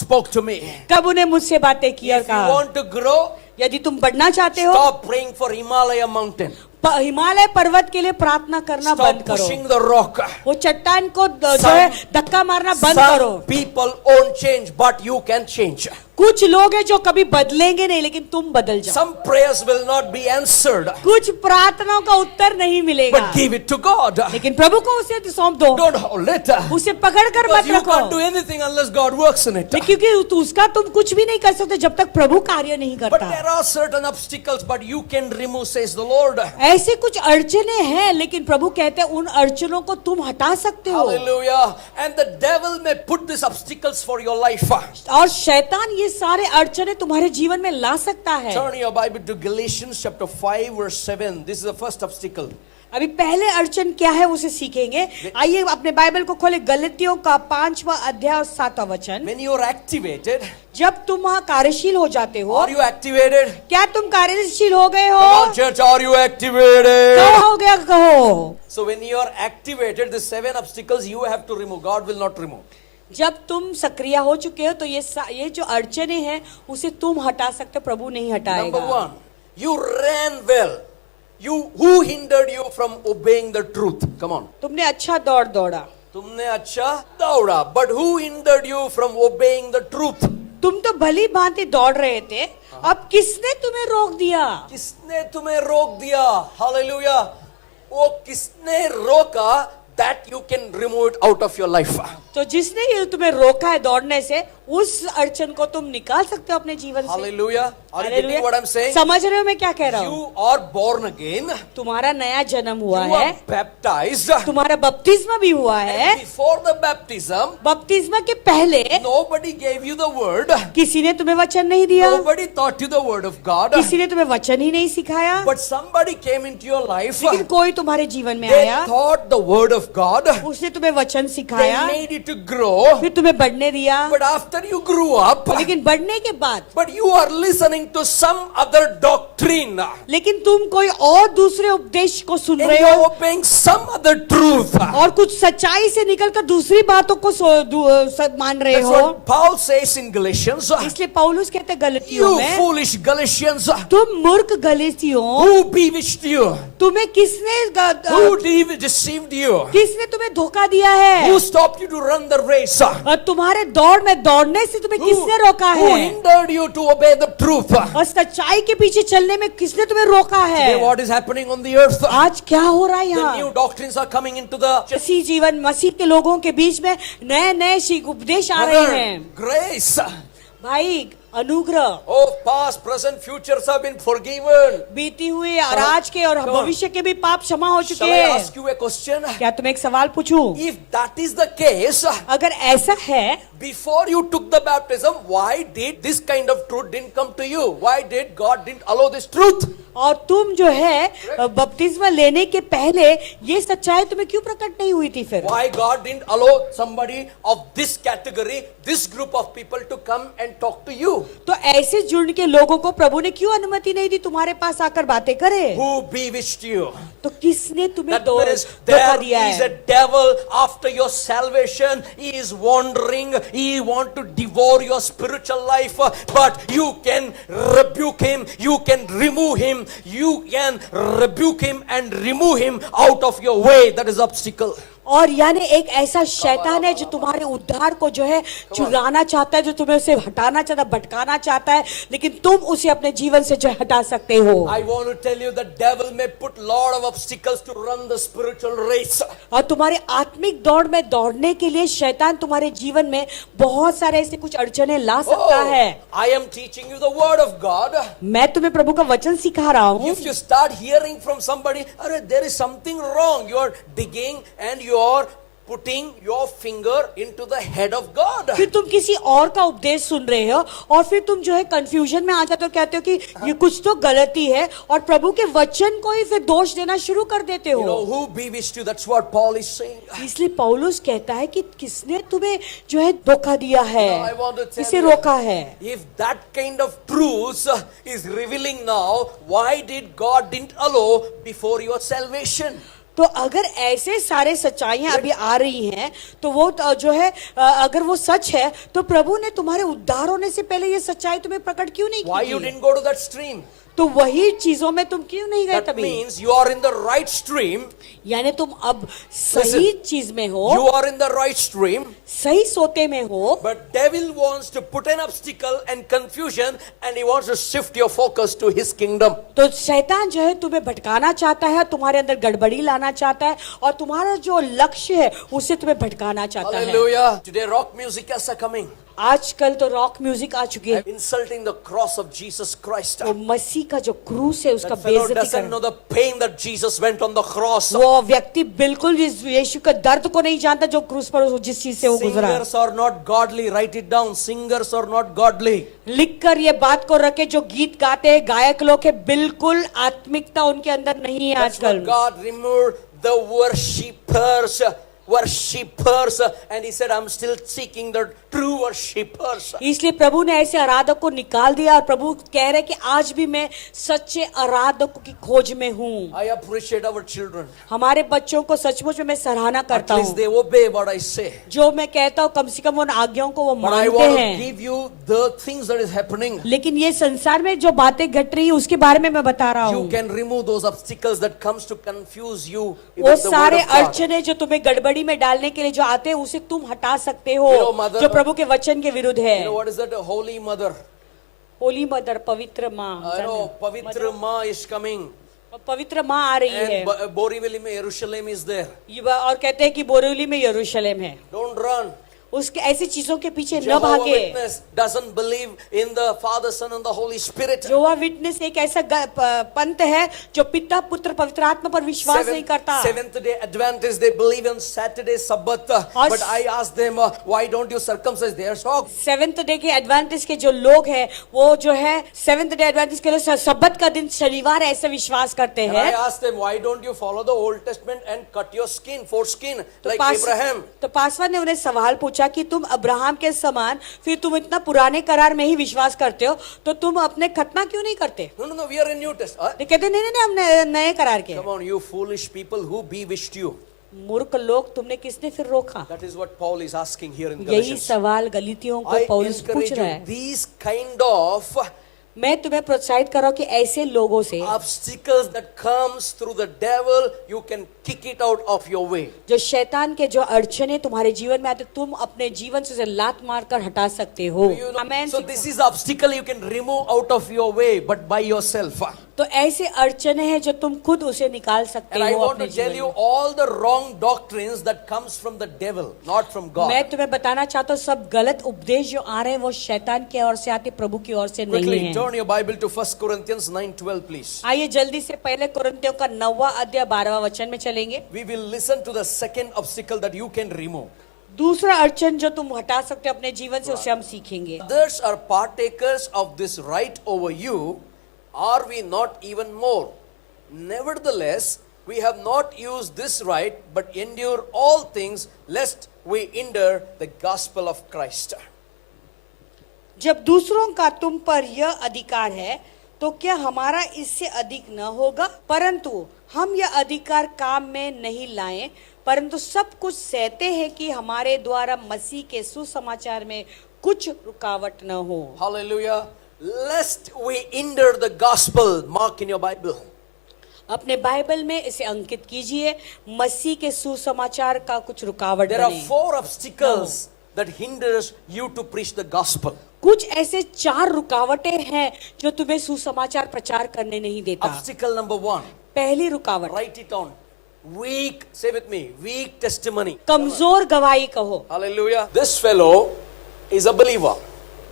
spoke to me. कब उन्हें मुझसे बातें किया If you कहा, want to grow, यदि तुम बढ़ना चाहते हो, stop praying for Himalaya mountain. Himalaya पर्वत के लिए प्रार्थना करना बंद Stop करो। pushing the rock. वो चट्टान को जो है धक्का मारना बंद करो। Some people won't change, but you can change. कुछ लोग हैं जो कभी बदलेंगे नहीं, लेकिन तुम बदल जाओ। Some prayers will not be answered, कुछ प्रार्थनाओं का उत्तर नहीं मिलेगा, but give it to God. लेकिन प्रभु को उसे सौंप दो। Don't hold it. उसे पकड़ कर Because मत you can't do रखो, anything unless God works in it. क्योंकि उसका तुम कुछ भी नहीं कर सकते जब तक प्रभु कार्य नहीं But करता। there are certain obstacles, but you can remove, says the Lord. ऐसे कुछ अड़चने हैं, लेकिन प्रभु कहते हैं उन अड़चनों को तुम हटा सकते हो। Hallelujah. And the devil may put these obstacles for your life. और शैतान ये सारे अड़चने तुम्हारे जीवन में ला सकता है। Turn your Bible to Galatians chapter 5 verse 7. This is the first obstacle. अभी पहले अड़चन क्या है उसे सीखेंगे। आइए अपने बाइबल को खोले, गलतियों का 5वां अध्याय और 7वां वचन। When you are activated, जब तुम वहाँ कार्यशील हो जाते हो, are you activated? क्या तुम कार्यशील हो गए हो? Come on, church, are you activated? कहो हो गया कहो। So when you are activated, the 7 obstacles you have to remove. God will not remove. जब तुम सक्रिय हो चुके हो तो ये जो अड़चने हैं उसे तुम हटा सकते हो, प्रभु नहीं Number हटाएगा। 1, you ran well. Who hindered you from obeying the truth? Come on. तुमने अच्छा दौड़ा, तुमने अच्छा दौड़ा, but who hindered you from obeying the truth? तुम तो भली भांति दौड़ रहे थे, अब किसने तुम्हें रोक दिया? किसने तुम्हें रोक दिया? हालेलुया। वो किसने रोका? That you can remove it out of your life. तो जिसने ये तुम्हें रोका है दौड़ने से, उस अड़चन को तुम निकाल सकते हो अपने जीवन से। Hallelujah. Are you hallelujah. getting what I'm saying? समझ रहे हो मैं क्या कह रहा हूँ? You are born again. तुम्हारा नया जन्म हुआ You है, are baptized. तुम्हारा बपतिस्मा भी हुआ है। Before the baptism, बपतिस्मा के पहले nobody gave you the word. किसी ने तुम्हें वचन नहीं दिया, Nobody taught you the word of God. किसी ने तुम्हें वचन ही नहीं सिखाया, But somebody came into your life. लेकिन कोई तुम्हारे जीवन में They आया, taught the word of God. उसने तुम्हें वचन They सिखाया, made it to grow. फिर तुम्हें बढ़ने दिया। But after you grew up, लेकिन बढ़ने के बाद, but you are listening to some other doctrine. लेकिन तुम कोई और दूसरे उपदेश को सुन And रहे you are हो obeying some other truth. और कुछ सच्चाई से निकलकर दूसरी बातों को मान रहे That's हो। what Paul says in Galatians. इसलिए पौलुस कहते हैं गलतियों You में, foolish Galatians. तुम मूर्ख गलतियों, Who bewitched you? तुम्हें Who deceived you? किसने तुम्हें धोखा दिया है? Who stopped you to run the race? और तुम्हारे दौड़ में दौड़ने से तुम्हें किसने रोका Who है? hindered you to obey the truth? और सच्चाई के पीछे चलने में किसने तुम्हें रोका Today, है? what is happening on the earth? आज क्या हो रहा है The यहाँ? new doctrines are coming into the मसीह जीवन, मसीह के लोगों के बीच में नए नए उपदेश आ रहे हैं। grace. भाई अनुग्रह, Oh, past, present, futures have been forgiven. बीती हुई और आज के और Come on. भविष्य के भी पाप क्षमा हो चुके Shall I हैं। ask you a question? क्या तुम्हें एक सवाल पूछूं? If that is the case, अगर ऐसा है, before you took the baptism, why did this kind of truth didn't come to you? Why did God didn't allow this truth? और तुम जो है बपतिस्मा लेने के पहले ये सच्चाई तुम्हें क्यों प्रकट नहीं हुई थी फिर? Why God didn't allow somebody of this category, this group of people to come and talk to you? तो ऐसे जुड़ के लोगों को प्रभु ने क्यों अनुमति नहीं दी तुम्हारे पास आकर बातें करे? Who bewitched you? तो किसने तुम्हें That means धोखा there दिया is a है? devil after your salvation. He is wandering. He want to devour your spiritual life. But you can rebuke him. You can remove him. You can rebuke him and remove him out of your way. That is obstacle. और यानी एक ऐसा शैतान है जो तुम्हारे उद्धार को जो है चुराना चाहता है, जो तुम्हें उसे हटाना चाहता है, भटकाना चाहता है, लेकिन तुम उसे अपने जीवन से जो हटा सकते हो। I want to tell you the devil may put lot of obstacles to run the spiritual race. और तुम्हारे आत्मिक दौड़ में दौड़ने के लिए शैतान तुम्हारे जीवन में बहुत सारे ऐसे कुछ अड़चने ला सकता है। I am teaching you the word of God. मैं तुम्हें प्रभु का वचन सिखा रहा हूँ। If you start hearing from somebody, there is something wrong. You are digging and you are putting your finger into the head of God. फिर तुम किसी और का उपदेश सुन रहे हो और फिर तुम जो है कंफ्यूजन में आ जाते हो, कहते हो कि ये कुछ तो गलती है और प्रभु के वचन को ही फिर दोष देना शुरू कर देते You know हो। who bewitched you? That's what Paul is saying. इसलिए पौलुस कहता है कि किसने तुम्हें जो है धोखा दिया है, I want to tell किसे you, रोका है? if that kind of truth is revealing now, why did God didn't allow before your salvation? तो अगर ऐसे सारे सच्चाइयां अभी आ रही हैं तो वो जो है अगर वो सच है तो प्रभु ने तुम्हारे उद्धार होने से पहले ये सच्चाई तुम्हें प्रकट क्यों नहीं Why you की? didn't go to that stream? तो वही चीजों में तुम क्यों नहीं गए That तभी? means you are in the right stream. यानी तुम अब सही चीज में हो, You are in the right stream. सही सोते में हो, But devil wants to put an obstacle and confusion, and he wants to shift your focus to his kingdom. तो शैतान जो है तुम्हें भटकाना चाहता है, तुम्हारे अंदर गड़बड़ी लाना चाहता है और तुम्हारा जो लक्ष्य है उससे तुम्हें भटकाना चाहता है। Hallelujah. Today rock music is coming. आजकल तो रॉक म्यूजिक आ चुकी है, Insulting the cross of Jesus Christ. तो मसीह का जो क्रूस है उसका That fellow बेइज्जती doesn't कर, know the pain that Jesus went on the cross. वो व्यक्ति बिल्कुल भी यीशु के दर्द को नहीं जानता जो क्रूस पर जिस चीज से वो गुजरा। Singers are not godly. Write it down. Singers are not godly. लिखकर ये बात को रखे, जो गीत गाते हैं गायक लोग है, बिल्कुल आत्मिकता उनके अंदर नहीं है That's why आजकल। God removed the worshippers, and he said, I'm still seeking the true worshippers. इसलिए प्रभु ने ऐसे आराधक को निकाल दिया और प्रभु कह रहे कि आज भी मैं सच्चे आराधकों की खोज में हूँ। I appreciate our children. हमारे बच्चों को सचमुच में मैं सराहना At करता least हूँ, they obey what I say. जो मैं कहता हूँ कम से कम उन आज्ञाओं को वो But I मानते want to हैं। give you the things that is happening. लेकिन ये संसार में जो बातें घट रही है उसके बारे में मैं बता रहा You हूँ। can remove those obstacles that comes to confuse you वो with the word सारे of God. अड़चने जो तुम्हें गड़बड़ी में डालने के लिए जो आते हैं उसे तुम हटा सकते हो, You know, mother- जो प्रभु के वचन के विरुद्ध है। You know what is that? A holy mother. Holi mother, पवित्र माँ, I know Pavitra Ma is coming. पवित्र माँ आ रही है And Borivali में Jerusalem is there. और कहते हैं कि बोरीवली में यरूशलेम है। Don't run. उसके ऐसी चीजों के पीछे न Jehovah भागे। Witness doesn't believe in the Father, Son and the Holy Spirit. जोवा विटनेस एक ऐसा पंथ है जो पिता पुत्र पवित्र आत्मा पर विश्वास नहीं करता। Seventh Day Adventists, they believe in Saturday Sabbath. और But I asked them, why don't you circumcise? They are shocked. Seventh day के एडवांटिस्ट के जो लोग हैं वो जो है सेवेंथ डे एडवांटिस्ट के लोग सब्बत का दिन शनिवार ऐसे विश्वास करते And I हैं। asked them, why don't you follow the Old Testament and cut your skin, foreskin, like Abraham? तो पासवान ने उन्हें सवाल पूछा कि तुम अब्राहम के समान फिर तुम इतना पुराने करार में ही विश्वास करते हो तो तुम अपने खतना क्यों नहीं करते? No, we are in New Testament. तो कहते नहीं नहीं हम नए करार के। Come on, you foolish people, who bewitched you? मूर्ख लोग, तुमने किसने फिर रोका? That is what Paul is asking here in यही Galatians. सवाल गलीतियों को I पौलुस पूछ encourage रहा you, है। these kind of मैं तुम्हें प्रोत्साहित कर रहा हूं कि ऐसे लोगों से obstacles that comes through the devil, you can kick it out of your way. जो शैतान के जो अड़चने तुम्हारे जीवन में आते तुम अपने जीवन से उसे लात मारकर हटा सकते हो। You know, amen. so this is obstacle you can remove out of your way, but by yourself. तो ऐसे अड़चने हैं जो तुम खुद उसे निकाल सकते And I हो want अपने to tell जीवन you में। all the wrong doctrines that comes from the devil, not from God. मैं तुम्हें बताना चाहता हूँ सब गलत उपदेश जो आ रहे हैं वो शैतान की ओर से आते, प्रभु की ओर से नहीं Quickly है। turn your Bible to 1 Corinthians 9:12, please. आइए जल्दी से पहले कुरिन्थियों का 9वां अध्याय 12वां वचन में चलेंगे। We will listen to the second obstacle that you can remove. दूसरा अड़चन जो तुम हटा सकते हो अपने जीवन से उसे हम सीखेंगे। Others are partakers of this right over you. Are we not even more? Nevertheless, we have not used this right, but endure all things, lest we hinder the gospel of Christ. जब दूसरों का तुम पर यह अधिकार है तो क्या हमारा इससे अधिक न होगा? परंतु हम यह अधिकार काम में नहीं लाए, परंतु सब कुछ सहते हैं कि हमारे द्वारा मसीह के सुसमाचार में कुछ रुकावट न हो। Hallelujah. Lest we hinder the gospel. Mark in your Bible. अपने बाइबल में इसे अंकित कीजिए, मसीह के सुसमाचार का कुछ रुकावट There are बने। 4 obstacles that hinders you to preach the gospel. कुछ ऐसे 4 रुकावटें हैं जो तुम्हें सुसमाचार प्रचार करने नहीं देता। Obstacle number 1. पहली रुकावट, Write it down. Weak, say with me, weak testimony. कमजोर गवाही कहो। Hallelujah. This fellow is a believer.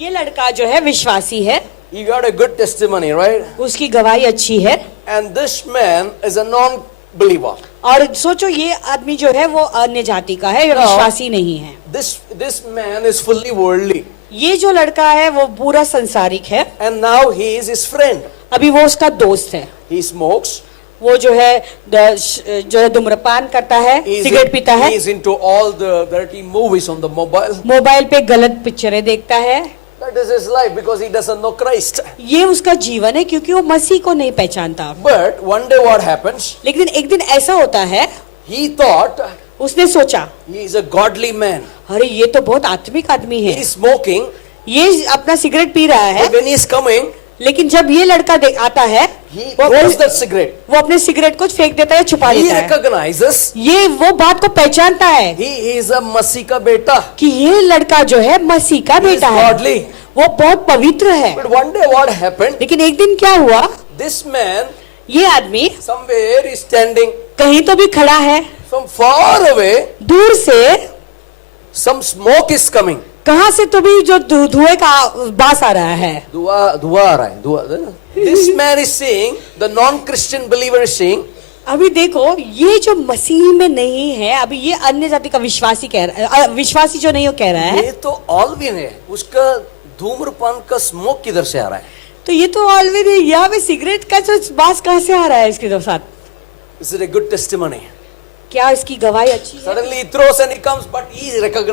ये लड़का जो है विश्वासी है, He got a good testimony, right? उसकी गवाही अच्छी है। And this man is a non-believer. और सोचो ये आदमी जो है वो अन्य जाति का है, ये No. विश्वासी नहीं है। This man is fully worldly. ये जो लड़का है वो पूरा संसारिक है। And now he is his friend. अभी वो उसका दोस्त है। He smokes. वो जो है जो है धूम्रपान करता है, सिगरेट पीता है, He is into all the dirty movies on the mobile. Mobile पे गलत पिक्चरें देखता है। That is his life because he doesn't know Christ. ये उसका जीवन है क्योंकि वो मसीह को नहीं पहचानता। But one day what happens? लेकिन एक दिन ऐसा होता है, He thought उसने सोचा, he is a godly man. अरे ये तो बहुत आत्मिक आदमी He है, is smoking. ये अपना सिगरेट पी रहा है। But when he is coming, लेकिन जब ये लड़का आता है, he वो throws that cigarette. वो अपने सिगरेट को फेंक देता है, छुपा He देता है। recognizes ये वो बात को पहचानता है he is a मसीह का बेटा. कि ये लड़का जो है मसीह का He is बेटा है, godly. वो बहुत पवित्र है। But one day what happened? लेकिन एक दिन क्या हुआ, This man ये आदमी somewhere is standing कहीं तो भी खड़ा है, from far away. दूर से Some smoke is coming. कहां से तो भी जो धुएं का बास आ रहा है। धुआं आ रहा है, धुआं. This man is saying, the non-Christian believer is saying, अभी देखो, ये जो मसीह में नहीं है, अभी ये अन्य जाति का विश्वासी कह रहा है, विश्वासी जो नहीं वो कह रहा है, ये तो ऑलविन है, उसका धूम्रपान का स्मोक किधर से आ रहा है? तो ये तो ऑलरेडी यहाँ पे सिगरेट का जो बास कहाँ से आ रहा है इसके साथ? Is it a good testimony? क्या इसकी गवाही अच्छी है? Suddenly he throws and he comes, but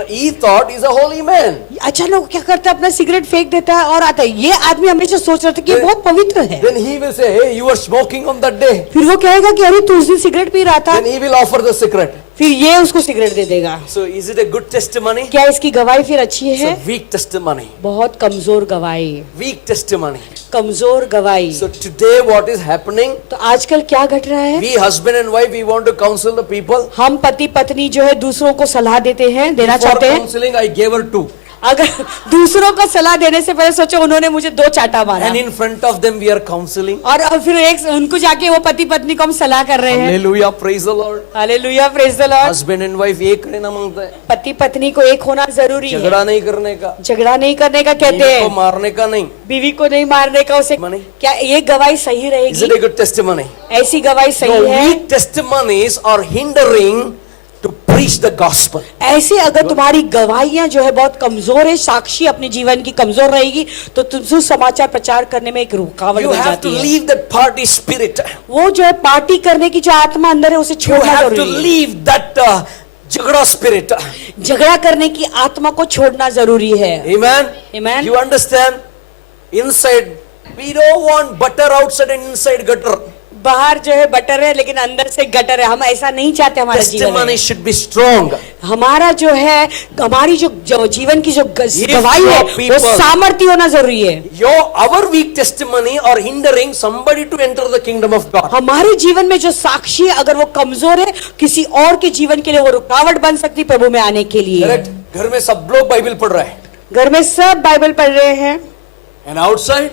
he thought he's a holy man. अचानक वो क्या करता है, अपना सिगरेट फेंक देता है और आता है। ये आदमी हमेशा सोच रहा था कि ये बहुत पवित्र है। Then he will say, hey, you were smoking on that day. फिर वो कहेगा कि अरे तू उस दिन सिगरेट पी रहा था, Then he will offer the cigarette. फिर ये उसको सिगरेट दे देगा। So is it a good testimony? क्या इसकी गवाही फिर अच्छी It's है? a weak testimony. बहुत कमजोर गवाही, Weak testimony. कमजोर गवाही। So today what is happening? तो आजकल क्या घट रहा है? We husband and wife, we want to counsel the people. हम पति पत्नी जो है दूसरों को सलाह देते हैं, देना Before चाहते हैं। counseling, I gave her 2. अगर दूसरों को सलाह देने से पहले सोचो, उन्होंने मुझे 2 चाटा मारा, And in front of them we are counseling. और फिर एक उनको जाके वो पति पत्नी को हम सलाह कर रहे हैं। Hallelujah, praise the Lord. Hallelujah, praise the Lord. Husband and wife एक रहना मांगता है, पति पत्नी को एक होना जरूरी है, झगड़ा नहीं करने का, झगड़ा नहीं करने का कहते बीवी को हैं, मारने का नहीं. बीवी को नहीं मारने का। उसे Money. क्या ये गवाही सही Is it रहेगी? a good testimony? ऐसी गवाही No, सही है? weak testimonies are hindering to preach the gospel. ऐसे अगर तुम्हारी गवाहियां जो है बहुत कमजोर है, साक्षी अपने जीवन की कमजोर रहेगी, तो तुम सुसमाचार प्रचार करने में एक रुकावट You बन have to जाती है। leave that party spirit. वो जो है पार्टी करने की जो आत्मा अंदर है उसे You छोड़ना have to जरूरी है। leave that jagada spirit. झगड़ा करने की आत्मा को छोड़ना जरूरी है। Amen. Amen. You understand? Inside, we don't want butter outside and inside gutter. बाहर जो है बटर है लेकिन अंदर से गटर है, हम ऐसा नहीं चाहते हमारे जीवन में। Testimony should be strong. हमारा जो है, हमारी जो जीवन की जो गवाही your है वो people- सामर्थ्य होना जरूरी है। Our weak testimony are hindering somebody to enter the kingdom of God. हमारे जीवन में जो साक्षी है अगर वो कमजोर है, किसी और के जीवन के लिए वो रुकावट बन सकती है प्रभु में आने के लिए। Correct? घर में सब लोग बाइबल पढ़ रहे हैं. घर में सब बाइबल पढ़ रहे हैं, And outside,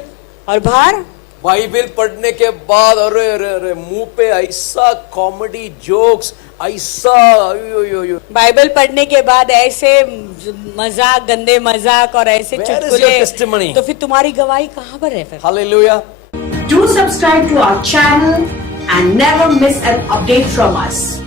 और बाहर बाइबल पढ़ने के बाद अरे मुंह पे ऐसा कॉमेडी जोक्स, ऐसा बाइबल पढ़ने के बाद ऐसे मजाक, गंदे मजाक और ऐसे Where is your testimony? चुटकुले, तो फिर तुम्हारी गवाही कहाँ पर है फिर? Hallelujah. Do subscribe to our channel and never miss an update from us.